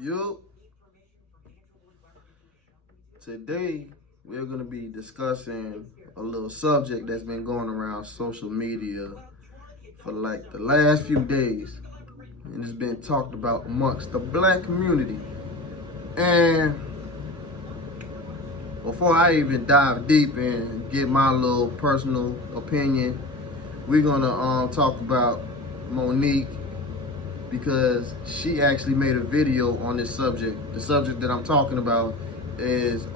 Yo, today we're going to be discussing a little subject that's been going around social media for like the last few days, and it's been talked about amongst the black community. And before I even dive deep and get my little personal opinion, we're going to talk about Monique because she actually made a video on this subject. The subject that I'm talking about is,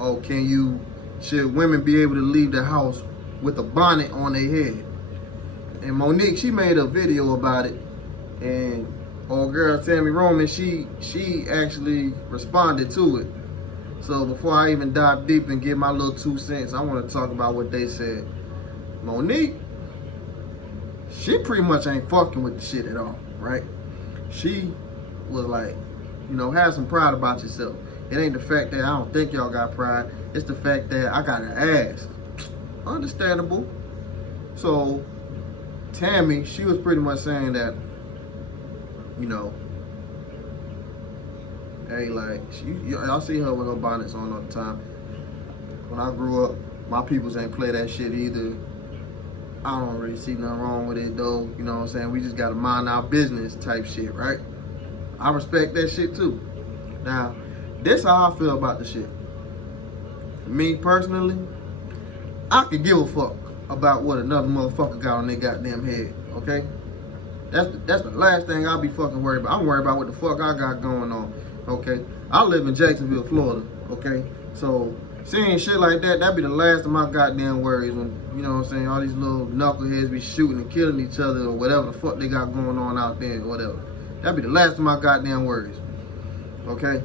should women be able to leave the house with a bonnet on their head? And Monique, she made a video about it, and old girl Tammy Roman, she actually responded to it. So before I even dive deep and give my little 2 cents, I want to talk about what they said. Monique, she pretty much ain't fucking with the shit at all, right? She was like, have some pride about yourself. It ain't the fact that I don't think y'all got pride. It's the fact that I got an ass. Understandable. So, Tammy, she was pretty much saying that, hey, like, y'all see her with her bonnets on all the time. When I grew up, my peoples ain't play that shit either. I don't really see nothing wrong with it though, you know what I'm saying? We just gotta mind our business type shit, right? I respect that shit too. Now, this how I feel about the shit. Me personally, I could give a fuck about what another motherfucker got on their goddamn head, okay? That's the last thing I'll be fucking worried about. I'm worried about what the fuck I got going on, okay? I live in Jacksonville, Florida, okay? So, seeing shit like that, that'd be the last of my goddamn worries when, all these little knuckleheads be shooting and killing each other or whatever the fuck they got going on out there or whatever. That'd be the last of my goddamn worries, okay?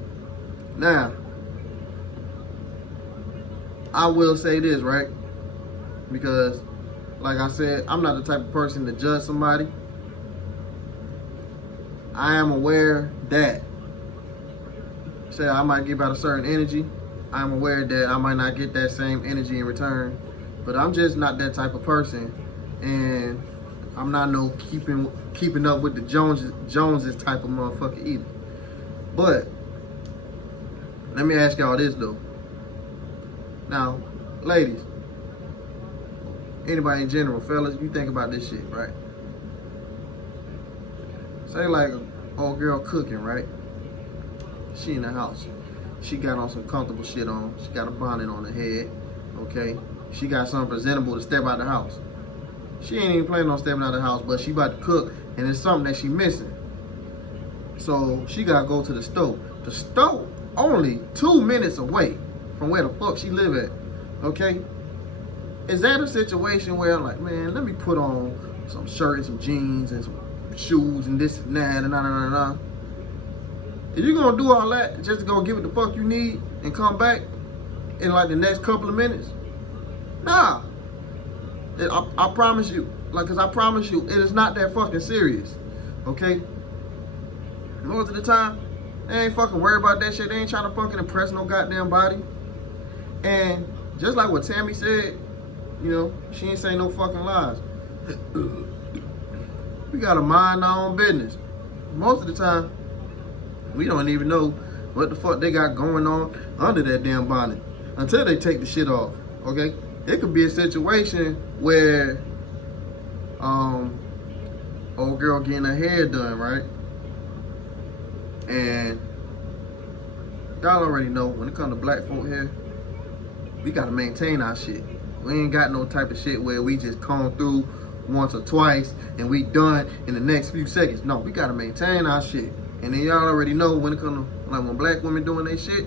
Now, I will say this, right? Because, like I said, I'm not the type of person to judge somebody. I am aware that, say I might give out a certain energy. I'm aware that I might not get that same energy in return, but I'm just not that type of person, and I'm not no keeping up with the Joneses type of motherfucker either. But let me ask y'all this though. Now, ladies, anybody in general, fellas, you think about this shit, right? Say like an old girl cooking, right? She in the house. She got on some comfortable shit on. She got a bonnet on her head, okay? She got something presentable to step out the house. She ain't even planning on stepping out the house, but she about to cook, and it's something that she missing. So she gotta go to the stove. The stove only 2 minutes away from where the fuck she live at, okay? Is that a situation where I'm like, man, let me put on some shirt and some jeans and some shoes and this and that and nah. If you gonna do all that just to go get what the fuck you need and come back in like the next couple of minutes, nah. I promise you, cause I promise you, it is not that fucking serious, okay? Most of the time, they ain't fucking worried about that shit. They ain't trying to fucking impress no goddamn body. And just like what Tammy said, she ain't saying no fucking lies. We gotta mind our own business. Most of the time, we don't even know what the fuck they got going on under that damn bonnet until they take the shit off, okay? It could be a situation where old girl getting her hair done, right? And y'all already know when it comes to black folk hair, we gotta maintain our shit. We ain't got no type of shit where we just comb through once or twice and we done in the next few seconds. No, we gotta maintain our shit. And then y'all already know when it comes to, like, when black women doing their shit,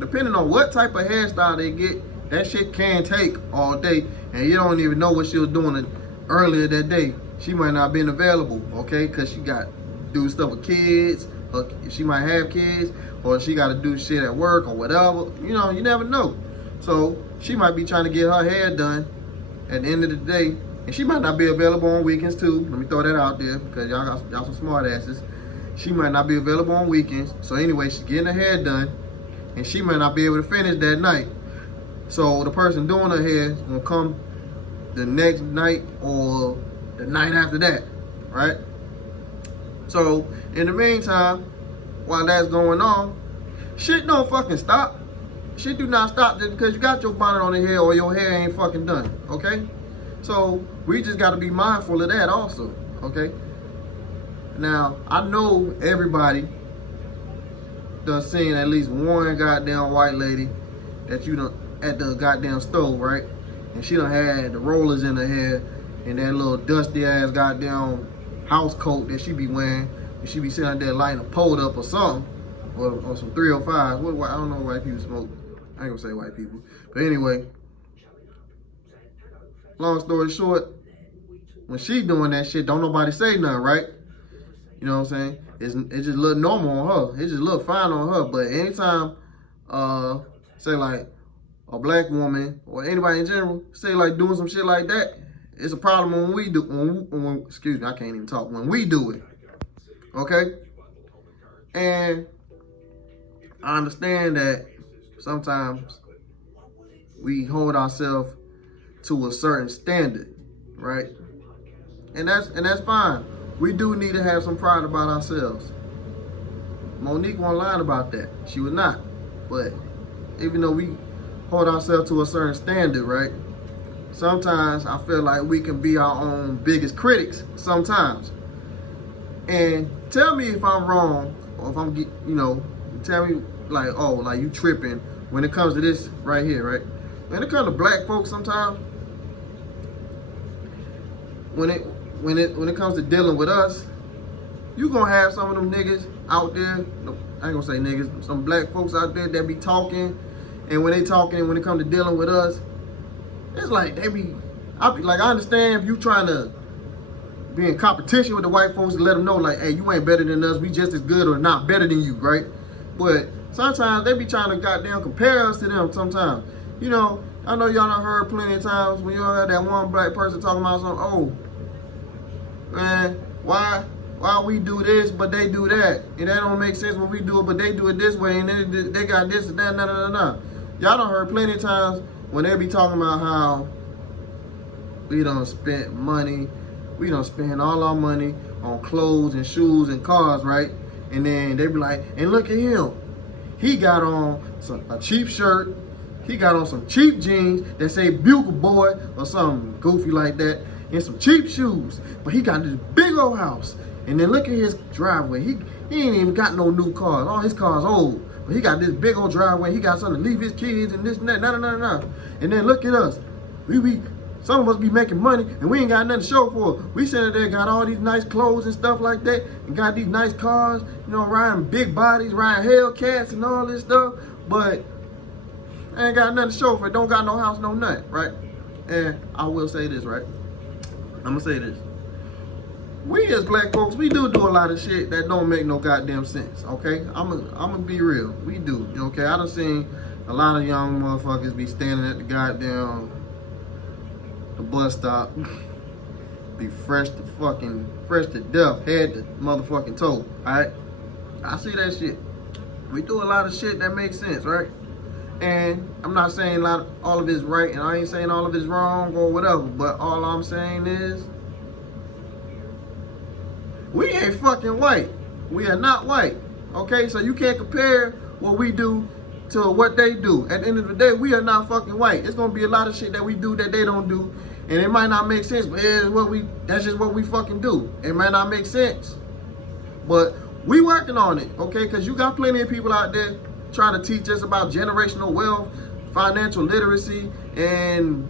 depending on what type of hairstyle they get, that shit can take all day. And you don't even know what she was doing earlier that day. She might not been available, okay? Because she got to do stuff with kids, or she might have kids, or she got to do shit at work or whatever. You never know. So she might be trying to get her hair done at the end of the day. And she might not be available on weekends too. Let me throw that out there because y'all some smart asses. She might not be available on weekends. So anyway, she's getting her hair done, and she might not be able to finish that night. So the person doing her hair is gonna come the next night or the night after that, right? So in the meantime, while that's going on, shit don't fucking stop. Shit do not stop just because you got your bonnet on the head or your hair ain't fucking done, okay? So we just gotta be mindful of that also, okay? Now, I know everybody done seen at least one goddamn white lady that you done at the goddamn stove, right? And she done had the rollers in her hair and that little dusty ass goddamn house coat that she be wearing, and she be sitting out there lighting a pole up or something, or some 305. What, I don't know what white people smoke. I ain't gonna say white people. But anyway, long story short, when she doing that shit, don't nobody say nothing, right? You know what I'm saying? It just look normal on her. It just look fine on her. But anytime, say like a black woman or anybody in general, say like doing some shit like that, it's a problem when we do. Excuse me, I can't even talk. When we do it, okay? And I understand that sometimes we hold ourselves to a certain standard, right? And that's fine. We do need to have some pride about ourselves. Monique won't lie about that. She would not. But even though we hold ourselves to a certain standard, right? Sometimes I feel like we can be our own biggest critics sometimes. And tell me if I'm wrong, or if I'm, tell me like, oh, like you tripping when it comes to this right here, right? When it comes to black folks sometimes, when it comes to dealing with us, you gonna have some of them niggas out there, I ain't gonna say niggas, some black folks out there that be talking, and when they talking, when it comes to dealing with us, it's like I understand if you trying to be in competition with the white folks and let them know like, hey, you ain't better than us, we just as good or not better than you, right? But sometimes they be trying to goddamn compare us to them sometimes. You know, I know y'all done heard plenty of times when y'all had that one black person talking about something, oh, man, why we do this but they do that, and that don't make sense when we do it but they do it this way, and they got this and that, nah. Y'all done heard plenty of times when they be talking about how we done spent money, we done spend all our money on clothes and shoes and cars, right? And then they be like, and look at him, he got on a cheap shirt, he got on some cheap jeans that say Bugle Boy or something goofy like that, and some cheap shoes, but he got this big old house. And then look at his driveway. He ain't even got no new cars. All his cars old, but he got this big old driveway. He got something to leave his kids and this and that. Nah. And then look at us. Some of us be making money and we ain't got nothing to show for it. We sitting there, got all these nice clothes and stuff like that, and got these nice cars, riding big bodies, riding Hellcats and all this stuff, but ain't got nothing to show for it. Don't got no house, no nothing, right? And I will say this, right? I'm gonna say this. We as black folks, we do a lot of shit that don't make no goddamn sense, okay? I'm gonna be real. We do, okay? I done seen a lot of young motherfuckers be standing at the bus stop, be fresh to death, head to motherfucking toe, alright? I see that shit. We do a lot of shit that makes sense, right? And I'm not saying all of it's right, and I ain't saying all of it's wrong or whatever, but all I'm saying is, we ain't fucking white. We are not white, okay? So you can't compare what we do to what they do. At the end of the day, we are not fucking white. It's gonna be a lot of shit that we do that they don't do, and it might not make sense, but that's just what we fucking do. It might not make sense, but we working on it, okay? Because you got plenty of people out there trying to teach us about generational wealth, financial literacy, and,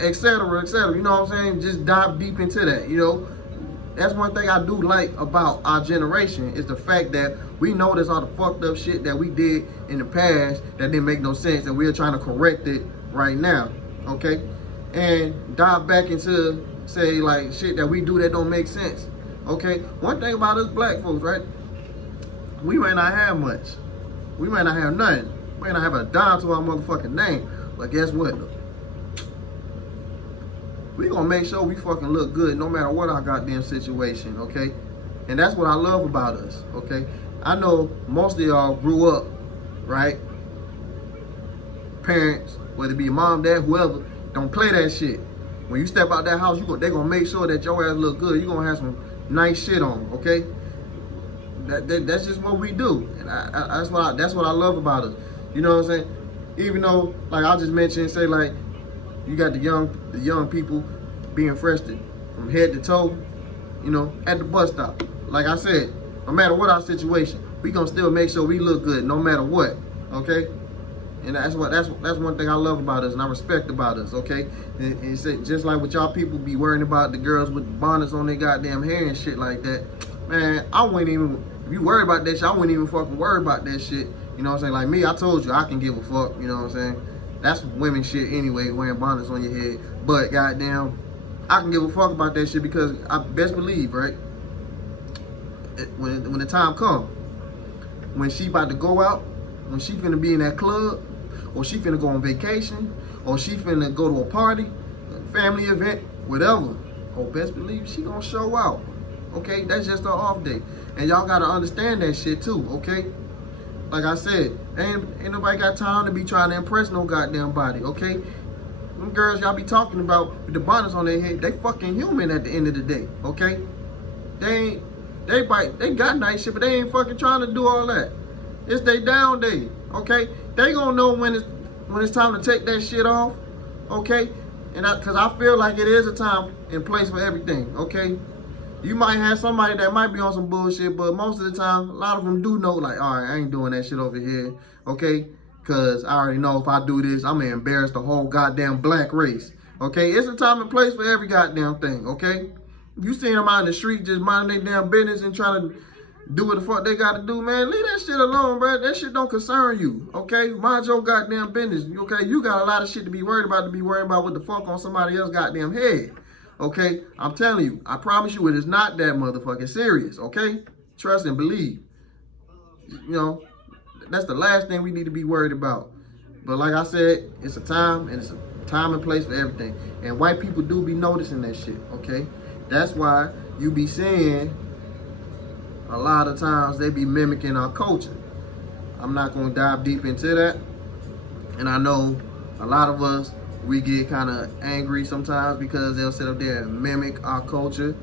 et cetera, you know what I'm saying? Just dive deep into that, That's one thing I do like about our generation is the fact that we notice all the fucked up shit that we did in the past that didn't make no sense, and we're trying to correct it right now, okay? And dive back into, say, like, shit that we do that don't make sense, okay? One thing about us black folks, right? We may not have much. We may not have nothing. We may not have a dime to our motherfucking name, but guess what, though? We gonna make sure we fucking look good no matter what our goddamn situation, okay? And that's what I love about us, okay? I know most of y'all grew up, right? Parents, whether it be mom, dad, whoever, don't play that shit. When you step out that house, they gonna make sure that your ass look good. You gonna have some nice shit on, okay? That's just what we do, and that's what I love about us. You know what I'm saying? Even though, like I just mentioned, say like you got the young people being freshened from head to toe, you know, at the bus stop. Like I said, no matter what our situation, we gonna still make sure we look good, no matter what. Okay? And that's one thing I love about us and I respect about us, okay? And say, just like what y'all people be worrying about the girls with the bonnets on their goddamn hair and shit like that, man, I wouldn't even, if you worry about that shit, I wouldn't even fucking worry about that shit. You know what I'm saying? Like me, I told you, I can give a fuck, you know what I'm saying? That's women shit anyway, wearing bonnets on your head. But goddamn, I can give a fuck about that shit because I best believe, right? When the time come, when she about to go out, when she finna be in that club, or she finna go on vacation, or she finna go to a party, a family event, whatever, oh, best believe she gonna show out, okay? That's just her off day. And y'all gotta understand that shit too, okay? Like I said, ain't nobody got time to be trying to impress no goddamn body, okay? Them girls y'all be talking about with the bonnets on their head, they fucking human at the end of the day, okay? They got nice shit, but they ain't fucking trying to do all that. It's their down day, okay? They gonna know when it's time to take that shit off, okay? And cause I feel like it is a time and place for everything, okay? You might have somebody that might be on some bullshit, but most of the time, a lot of them do know, like, all right, I ain't doing that shit over here, okay? Cause I already know if I do this, I'm gonna embarrass the whole goddamn black race, okay? It's a time and place for every goddamn thing, okay? You seeing them out in the street just minding their damn business and trying to do what the fuck they gotta do, man. Leave that shit alone, bro. That shit don't concern you, okay? Mind your goddamn business, okay? You got a lot of shit to be worried about what the fuck on somebody else's goddamn head, okay? I'm telling you, I promise you it is not that motherfucking serious, okay? Trust and believe. You know, that's the last thing we need to be worried about. But like I said, it's a time and it's a time and place for everything. And white people do be noticing that shit, okay? That's why you be seeing a lot of times they be mimicking our culture. I'm not going to dive deep into that. And I know a lot of us, we get kind of angry sometimes because they'll sit up there and mimic our culture.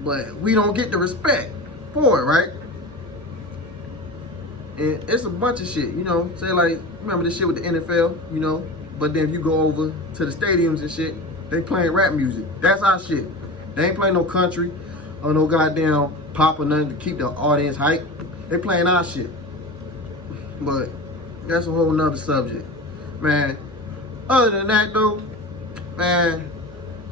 But we don't get the respect for it, right? And it's a bunch of shit, you know. Say like, remember this shit with the NFL, you know? But then if you go over to the stadiums and shit, they playing rap music. That's our shit. They ain't playing no country or no goddamn pop or nothing to keep the audience hype. They playing our shit. But that's a whole nother subject. Man, other than that though, man,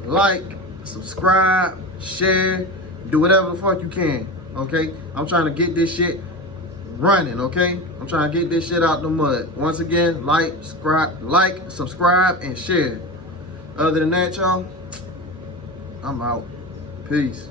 like, subscribe, share, do whatever the fuck you can, okay? I'm trying to get this shit running, okay? I'm trying to get this shit out the mud. Once again, like, subscribe, and share. Other than that, y'all, I'm out. Peace.